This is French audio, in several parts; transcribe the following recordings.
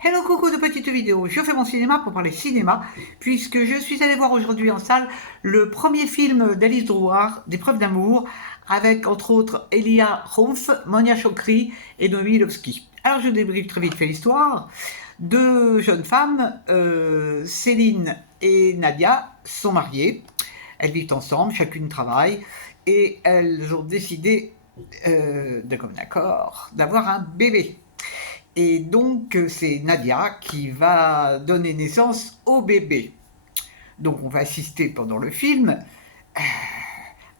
Hello, coucou de petites vidéos, je fais mon cinéma pour parler cinéma, puisque je suis allée voir aujourd'hui en salle le premier film d'Alice Drouard, Des preuves d'amour, avec entre autres Elia Rouf, Monia Chokri et Noémie Lovski. Alors je débriefe très vite fait l'histoire. Deux jeunes femmes, Céline et Nadia, sont mariées. Elles vivent ensemble, chacune travaille, et elles ont décidé, de commun accord, d'avoir un bébé. Et donc, c'est Nadia qui va donner naissance au bébé. Donc, on va assister pendant le film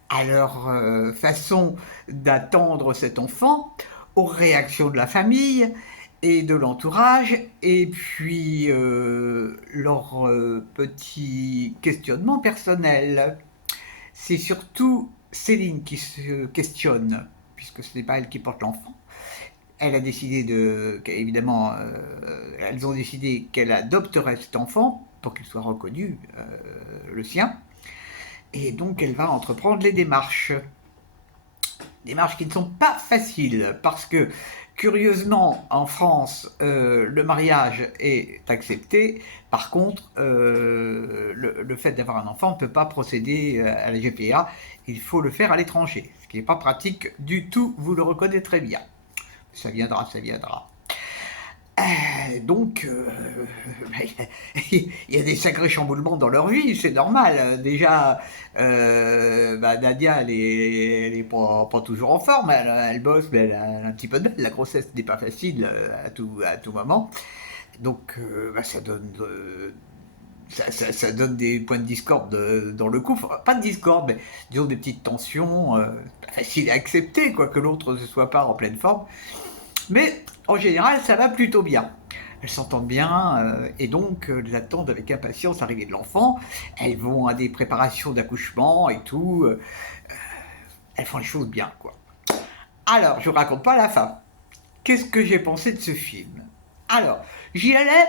à leur façon d'attendre cet enfant, aux réactions de la famille et de l'entourage, et puis leurs petits questionnements personnels. C'est surtout Céline qui se questionne, puisque ce n'est pas elle qui porte l'enfant. Elle a décidé évidemment, elles ont décidé qu'elle adopterait cet enfant pour qu'il soit reconnu, le sien. Et donc elle va entreprendre les démarches. Démarches qui ne sont pas faciles parce que, curieusement, en France, le mariage est accepté. Par contre, le fait d'avoir un enfant ne peut pas procéder à la GPA. Il faut le faire à l'étranger, ce qui n'est pas pratique du tout, vous le reconnaîtrez bien. Ça viendra, ça viendra. Donc, il y a des sacrés chamboulements dans leur vie, c'est normal. Déjà, Nadia, elle est pas toujours en forme, elle bosse, mais elle a un petit peu de mal. La grossesse n'est pas facile à tout moment. Donc, ça donne ça donne des points de discorde dans le couple. Enfin, pas de discorde, mais disons des petites tensions, pas faciles à accepter, quoi, que l'autre ne soit pas en pleine forme. Mais en général, ça va plutôt bien. Elles s'entendent bien et donc elles attendent avec impatience l'arrivée de l'enfant. Elles vont à des préparations d'accouchement et tout. Elles font les choses bien, quoi. Alors, je ne raconte pas la fin. Qu'est-ce que j'ai pensé de ce film? Alors, j'y allais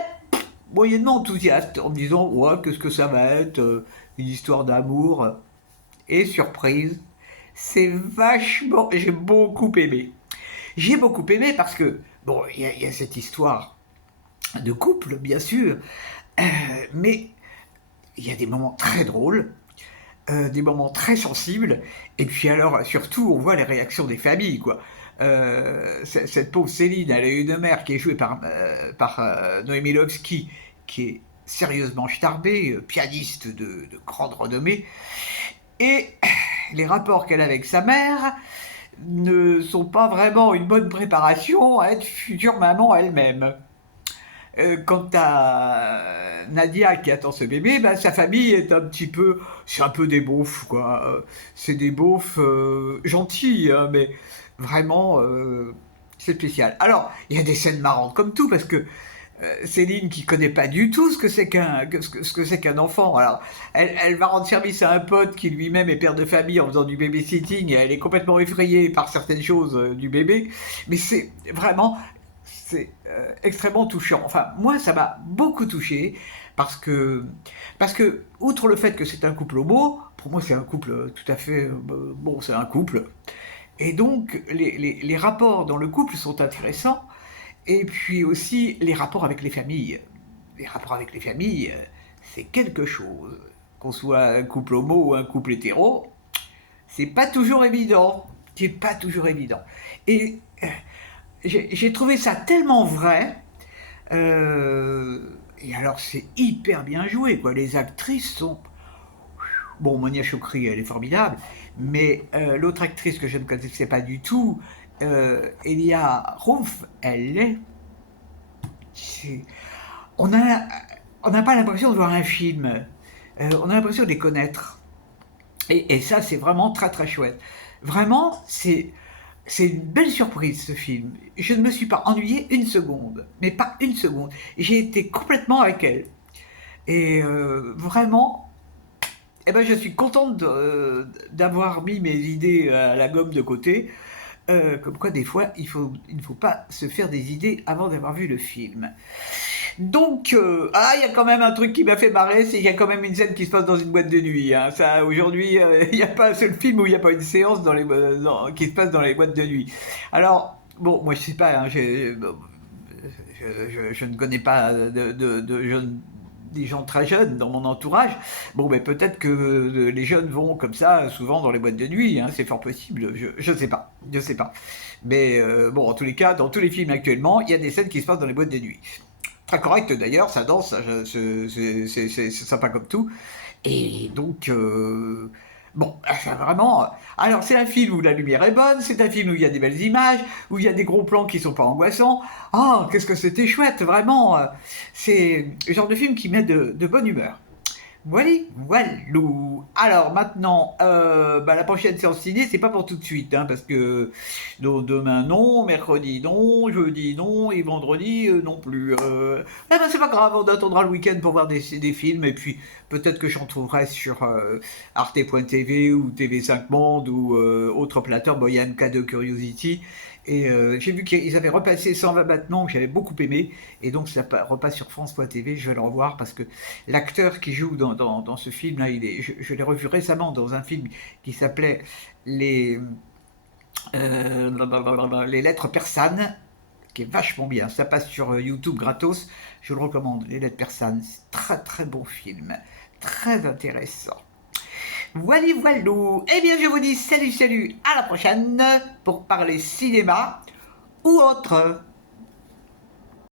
moyennement enthousiaste en me disant ouais, qu'est-ce que ça va être, une histoire d'amour. Et surprise, c'est vachement. J'ai beaucoup aimé. J'ai beaucoup aimé parce que, bon, il y a cette histoire de couple, bien sûr, euh, mais il y a des moments très drôles, des moments très sensibles, et puis alors, surtout, on voit les réactions des familles, quoi. Cette pauvre Céline, elle a une mère qui est jouée par Noémie Lovski, qui est sérieusement starbée, pianiste de grande renommée, et les rapports qu'elle a avec sa mère ne sont pas vraiment une bonne préparation à être future maman elle-même. Quant à Nadia qui attend ce bébé, bah, sa famille est un petit peu, c'est un peu des beaufs, quoi. C'est des beaufs gentils, hein, mais vraiment, c'est spécial. Alors, il y a des scènes marrantes comme tout, parce que Céline qui connaît pas du tout ce que c'est qu'un enfant. Alors, elle va rendre service à un pote qui lui-même est père de famille en faisant du babysitting et elle est complètement effrayée par certaines choses du bébé. Mais c'est vraiment, c'est extrêmement touchant. Enfin, moi, ça m'a beaucoup touché parce que, outre le fait que c'est un couple homo, pour moi, c'est un couple tout à fait, bon, c'est un couple. Et donc, les rapports dans le couple sont intéressants. Et puis aussi, les rapports avec les familles. Les rapports avec les familles, c'est quelque chose. Qu'on soit un couple homo ou un couple hétéro, c'est pas toujours évident. C'est pas toujours évident. Et j'ai trouvé ça tellement vrai. Et alors, c'est hyper bien joué, quoi. Les actrices sont. Bon, Monia Chokri, elle est formidable, mais l'autre actrice que je ne connaissais pas du tout, Elia Rouf, elle est. c'est- On a, on n'a pas l'impression de voir un film. On a l'impression de les connaître. Et ça, c'est vraiment très très chouette. Vraiment, c'est une belle surprise ce film. Je ne me suis pas ennuyé une seconde, mais pas une seconde. J'ai été complètement avec elle. Et vraiment, eh ben, je suis contente d'avoir mis mes idées à la gomme de côté. Comme quoi, des fois, il ne faut pas se faire des idées avant d'avoir vu le film. Donc, il y a quand même un truc qui m'a fait marrer, c'est qu'il y a quand même une scène qui se passe dans une boîte de nuit. Hein. Ça, aujourd'hui, il n'y a pas un seul film où il n'y a pas une séance qui se passe dans les boîtes de nuit. Alors, bon, moi je sais pas, hein, je ne connais pas de jeunes, des gens très jeunes dans mon entourage. Bon, mais peut-être que les jeunes vont comme ça souvent dans les boîtes de nuit, hein, c'est fort possible. Je sais pas, je sais pas. Mais bon, en tous les cas, dans tous les films actuellement, il y a des scènes qui se passent dans les boîtes de nuit. Très correct d'ailleurs, ça danse, c'est sympa comme tout. Et donc, bon, vraiment. Alors, c'est un film où la lumière est bonne, c'est un film où il y a des belles images, où il y a des gros plans qui sont pas angoissants. Ah, qu'est-ce que c'était chouette, vraiment. C'est le genre de film qui met de bonne humeur. Voilà, voilou. Alors maintenant, la prochaine séance ciné, c'est pas pour tout de suite, hein, parce que donc, demain non, mercredi non, jeudi non, et vendredi non plus. C'est pas grave, on attendra le week-end pour voir des films, et puis peut-être que j'en trouverai sur arte.tv ou TV5 Monde ou autre plateforme. Bon, il y a MK2 Curiosity. Et j'ai vu qu'ils avaient repassé 120 battements que j'avais beaucoup aimé, et donc ça repasse sur France.tv. Je vais le revoir parce que l'acteur qui joue dans ce film-là, je l'ai revu récemment dans un film qui s'appelait les Lettres persanes, qui est vachement bien. Ça passe sur YouTube gratos. Je le recommande, Les Lettres persanes. C'est très très bon film, très intéressant. Voilà, voilou. Eh bien, je vous dis salut, salut, à la prochaine pour parler cinéma ou autre.